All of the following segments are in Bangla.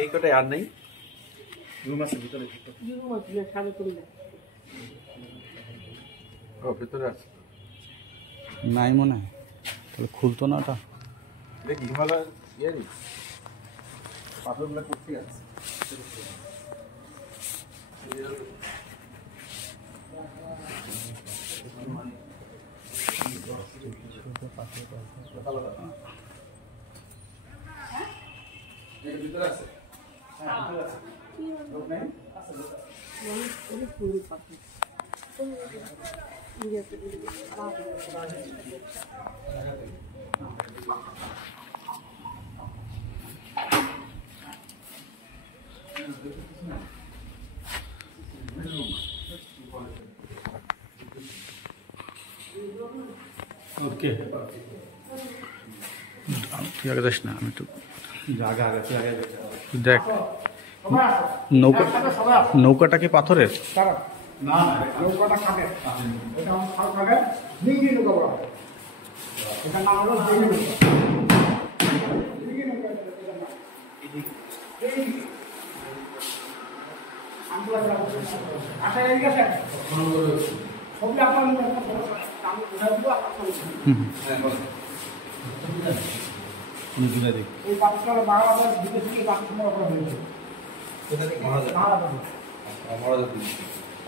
এই কটাই আর নেই রুম আছে ভিতরে ভিতরে আছে নাই মনে হয় তাহলে খুলতো না ওটা দেখি হিমালয় ইয়ে পাথরগুলো করতে আছে ভিতরে আছে ওকে তুই আগে যাস না আমি একটু দেখ নৌকাটা কি পাথরের? না নৌকাটা কাঠের, এটা শাল কাঠের ডিঙ্গি নৌকা বলা হয়। এটার নাম হলো ডিঙ্গি নৌকা। ডিঙ্গি নৌকা আচ্ছা এই গেছে সবই আপনার আমি বুঝাই দিব আপনার এই পাথরটা বাংলাদেশ বিদেশ থেকে পাথর সংগ্রহ করা হয়েছে।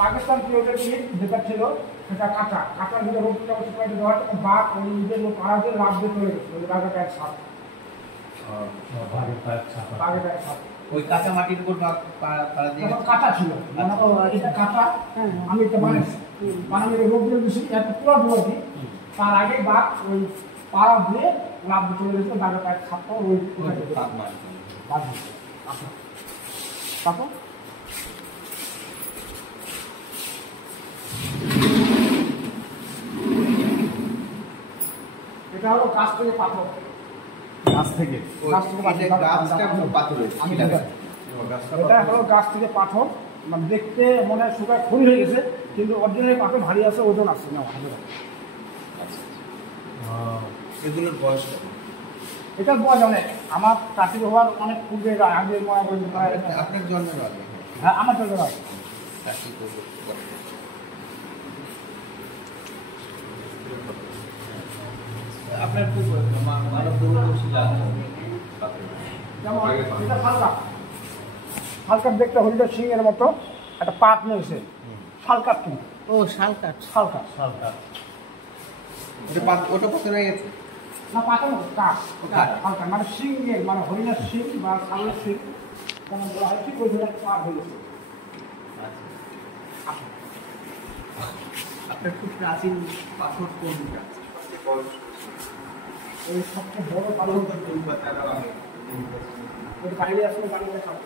পাকিস্তান পিরিয়ডের যেটা ছিল সেটা কাঁচা কাঁচার ভিতরে রোগটা দেওয়া হয় বাঘ ওই নিজের পাড়া দিয়ে লাভ দিয়ে চলে গেছে ওই বাঘের গায়ের সাপ ওই কাঁচা মাটির উপর কাঁচা ছিল এটা কাঁচা আমি এটা বানিয়েছি বানানোর রোগগুলো বেশি এত পুরো ডুবি তার আগে বাঘ ওই পাড়া দিয়ে লাভ দিয়ে চলে গেছে বাঘের গায়ের সাপটা ওই তারপর এটা হলো গাছ থেকে পাথর গাছ থেকে এটা হলো গাছ থেকে পাথর মানে দেখতে মনে হয় শুকায় খড়ি হয়ে গেছে কিন্তু অরিজিনাল পাথর ভারী আছে ওজন আসছে না এগুলোর বয়স এটার বয়স অনেক আমার চাকরি হওয়ার অনেক পূর্বে আগে মনে করেন আপনার জন্মের আগে হ্যাঁ আমার জন্য হয় আপনার খুব মানব ছিল যেমন এটা শালকাঠ দেখতে হরিদার সিং এর মতো একটা পাট নিয়েছে শালকাঠ কিন্তু ও শালকাঠ শালকাঠ ওটা পাথর হয়ে গেছে না পাটের মতো কাঠ শালকাঠ মানে সিং এর মানে হরিণার সিং বা শালের সিং যেমন বলা হয় ঠিক ওই ধরনের পাট হয়ে গেছে। আপনার খুব প্রাচীন পাথর কোনটা? ওই সবচেয়ে বড় পাথর ওই বাইরে আসলে বাড়িতে খাবো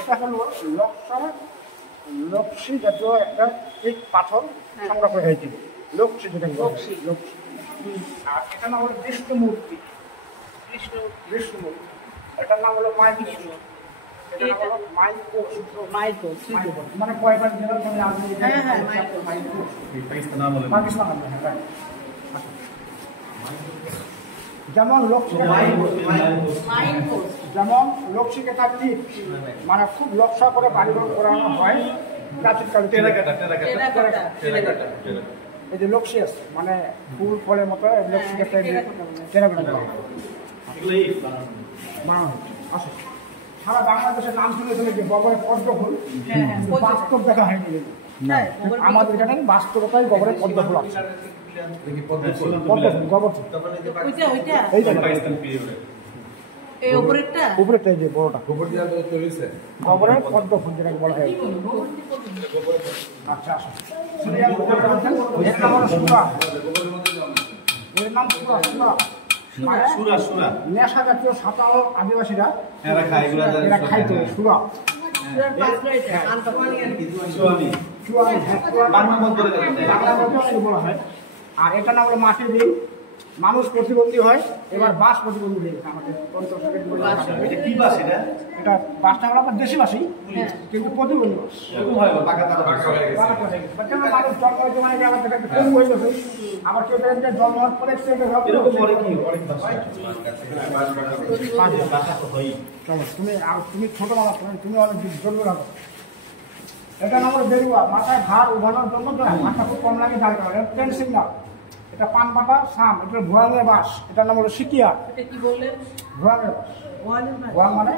এটা হলো লক্ষ্মী জাতীয় একটা এক পাথর সংগ্রহ করা হয়েছিল লক্ষ্মী যেটা লক্ষ্মী আর এটার নাম হলো বিষ্ণুমূর্তি বিষ্ণুমূর্তি এটার নাম হলো মাই বিষ্ণু মানে কয়বার জেলার সঙ্গে পাকিস্তান যেমন লক্ষ্মীকে তার টিপ মানে খুব লক্ষ্য করে বাড়িঘর করানো হয় প্রাচীনকালে এই যে লক্ষ্মী আছে মানে ফুল ফলের মতো লক্ষ্মীকে আসে সারা বাংলাদেশের নাম শুনে যে গোবরের পদ্ম ফুল বাস্তব দেখা হয়নি আমাদের এখানে বাস্তবতাই গোবরের পদ্ম ফুল আছে উপরেরটা যে বড়টা গোবরের পদ্ম ফুল যেটাকে বলা হয়। আচ্ছা এর নাম সুরা সুরা সুরা নেশা জাতীয় সাঁওতাল আদিবাসীরা এরা খায় এগুলা এরা খাইতো সুরা চুয়ানি চুয়ানি বাংলা মধ্যে বাংলা মধ্যে বলা হয়। আর এটা নাম হলো মাটির দিন। মানুষ প্রতিবন্ধী হয়, এবার বাস প্রতিবন্ধী হয়ে গেছে আমাদের এটা কি বাস এটা এটা বাসটা হলো আমার দেশিবাসী কিন্তু প্রতিবন্ধী বাস। এরকম হয় পাকা তারা পাকা হয়ে গেছে মানুষ জন্ম হইতে মানে আবার একটা কম হয়ে গেছে, আবার কেউ দেখেন যে জন্ম হওয়ার পরে এরকম পরে কি অনেক বাসা তো হই তুমি তুমি ছোট মানুষ তুমি অনেক জন্ম লাগো। এটা নাম হলো বেরুয়া, মাথায় ভার উঠানোর জন্য মাথা খুব কম লাগে জাল করা, এটা ট্রেন সিগনাল। এটা পান পাতা সাম, এটা ভোয়াঙের বাস, এটার নাম হলো সিকিয়া। কি বললেন? ভোয়াঙের বাস, ভোয়াং মানে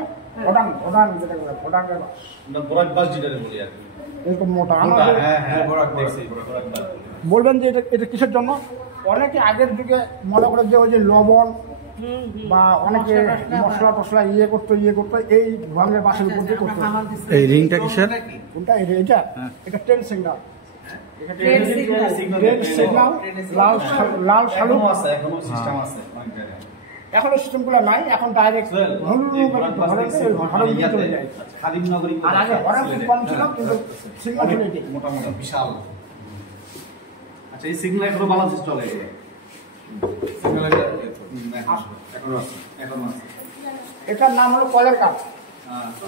ওডাং, ওডাং যেটা বলে ওডাঙের বাস, আমরা বরাক বাস যেটা বলি আর কি এরকম মোটা। হ্যাঁ হ্যাঁ বরাক দেখছি বরাক বাস বলবেন যে এটা এটা কিসের জন্য? অনেকে আগের যুগে মনে করে যে ওই যে লবণ বা অনেকে মশলা টসলা ইয়ে করতো এই ভোয়াঙের বাসের উপর দিয়ে করতো। এই রিংটা কিসের? কোনটা এটা? এটা train signal. Train signal. Train signal লাল শালু আছে এখনো সিস্টেম আছে অনেক জায়গায় এখনো সিস্টেমগুলো নাই, এখন ডাইরেক্ট খাদিম নগরী আর আগে হরেন খুব কম ছিল কিন্তু সিগনাল ছিল এটি। মোটামুটি বিশাল। আচ্ছা এই সিগন্যাল এখনো বাংলাদেশ চলে সিগন্যাল এখনো আছে এটার নাম হলো কলের গাছ।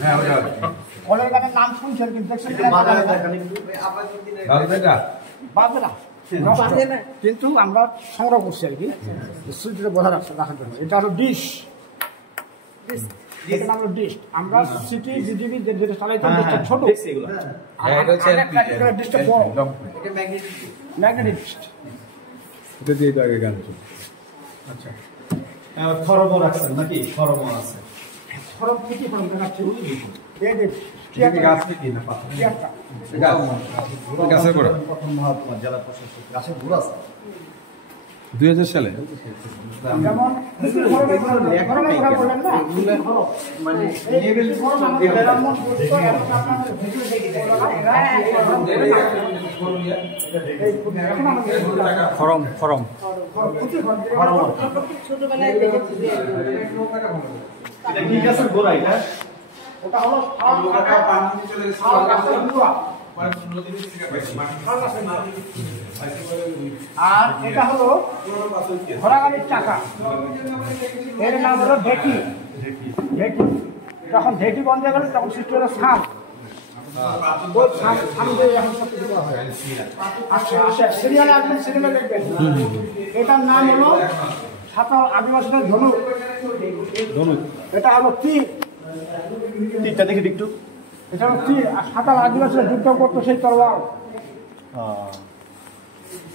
হ্যাঁ ওটা কলের গাছের নাম শুনছেন কিন্তু দেখছেন একটু বাজারে দেখেন একটু বাজে না, বাজে না। কিন্তু আমরা সংগ্রহ করছি আর কি স্মৃতিতে বোঝা রাখার জন্য। এটা হলো ডিশ, এটার নাম হলো ডিশ। আমরা সিটি জিডিবি যেটা চালাইতাম ডিশটা ছোট, দেখছি এগুলো আর ডিশটা বড় এটা ম্যাগনেটিক। Magnetic dish. এটা দিয়ে তো আগে গান ছিল। আচ্ছা খরবও রাখছেন নাকি? খরবও আছে খরম কি খরম দেখাচ্ছি গাছ থেকে না পাতা গাছের গোড়া প্রথম মহাত্মা জেলা প্রশাসক গাছের গুড় আছে 2000 সালে যেমন খরমের কথা বললেন না, মানে খরম খরম ছোটবেলায় দেখেছি যে এটা কি গাছের গোড়া এটা? ওটা হলো শাল গাছের গুঁড়া। আর এটা হলো ঘোড়াগাড়ির চাকা, এর নাম হলো ঢেকি। ঢেকি যখন ঢেকি বন্ধ হয়ে গেল তখন সৃষ্টি হলো শাল। ওই শাল দিয়ে এখন সব কিছু করা হয়। আচ্ছা আচ্ছা সিরিয়ালে আপনি সিরিয়ালে দেখবেন এটার নাম হলো সাঁওতাল আদিবাসীদের ধনুক। ধনুক এটা হলো তীর, তীরটা দেখি একটু এটা হলো তীর। আর সাঁওতাল আদিবাসীরা যুদ্ধ করতো সেই তলোয়ার।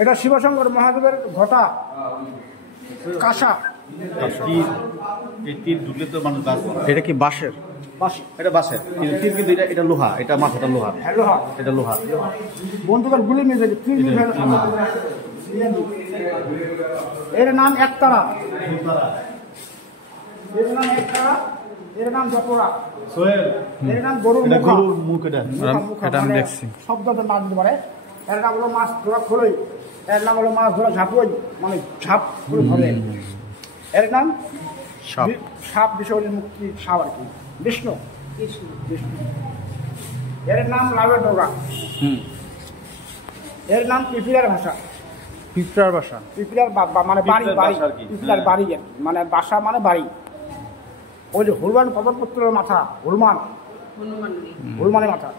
এটা শিবশঙ্কর মহাদেবের ঘটা কাঁসা এই তীর ঢুকলে তো মানুষ বাঁচবে না। এটা কি বাঁশের? বাসি এটা বাঁশের কিন্তু তীর কিন্তু এটা লোহা, এটা মাথাটা লোহা, হ্যালো হা এটা লোহা। বন্ধুদের গুলি মিলে তীর মিলে এর নাম একতারা, এর নাম একতারা, এর নাম জপরা, সোহেল এর নাম গরুর এটা মুখা। গরুর মুখ এটা এটা আমি দেখছি। শব্দ তো না দিতে পারে। এর নাম হলো মাছ ধরা খোলই, এর নাম হলো মাছ ধরা ঝাঁপুই, মানে ঝাঁপ করে ধরে। এর নাম সাপ। সাপ বিষয়ের মুক্তি সাপ আর কি, বিষ্ণু। বিষ্ণু এর নাম লাভের ডোগা। এর নাম পিপিলার ভাষা। পিঁপড়ার বাসা। পিপিলার মানে বাড়ি, পিঁপড়ার বাড়ি বাসা আর কি। পিপিলার বাড়ি আর কি, মানে বাসা মানে বাড়ি। ওই যে হলুমান পদরপুত্রের মাথা, হলুমান, হনুমান নেই। হলুমানের মাথা।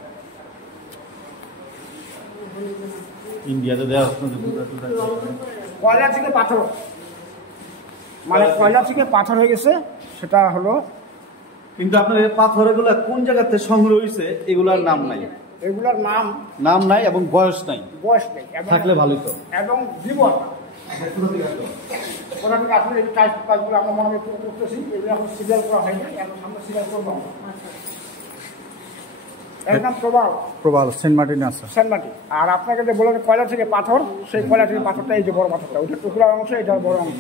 ইন্ডিয়াতে দেওয়া কয়লা থেকে পাথর, মানে কয়লা থেকে পাথর হয়ে গেছে, সেটা হলো। কিন্তু আপনার এই পাথরগুলো কোন জায়গাতে সংগ্রহ হয়েছে এগুলার নাম নাই, এগুলোর নাম নাই এবং বয়স নাই। বয়স নেই এবং থাকলে ভালোই তো। এবং জীবন ওরা থেকে আসলে এই টাইপ কাজগুলো আমরা মনে হয় করতেছি, এগুলো এখন সিরিয়াল করা হয়নি, এখন সামনে সিরিয়াল করবো আমরা। এর নাম প্রবাল, প্রবাল সেন্ট মার্টিন আছে। সেন্ট মাটি। আর আপনাকে যে বললেন কয়লা থেকে পাথর, সেই কয়লা থেকে পাথরটা এই যে বড় পাথরটা, ওইটা টুকরা অংশ, এটা বড় অংশ।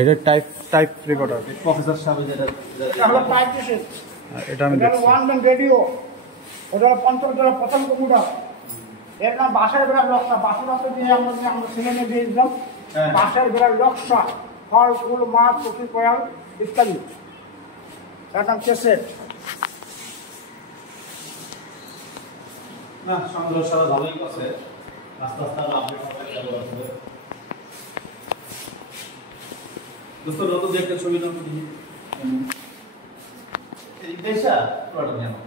এটা টাইপ টাইপ রেকর্ডার। প্রফেসর সাহেব যেটা এটা হলো টাইপ মেশিন, এটা আমি এটা হলো দেখছি। ওয়ান ম্যান রেডিও, ওটা হলো পঞ্চম জেলার প্রথম কম্পিউটার। এর নাম বাঁশের বেড়ার নকশা। বাঁশের নকশা দিয়ে আমরা সিনেমে দিয়ে দিলাম হ্যাঁ। বাঁশের বেড়ার নকশা, ফল ফুল মাছ পশু পয়াল ইত্যাদি। এর নাম কেসেট। না সংগ্রহ সারা ভালোই আছে, আস্তে আস্তে আরো আপডেট হবে ব্যবহার হবে। দোস্ত নতুন যে একটা ছবি নতুন এই দেশা পুরোটা জানো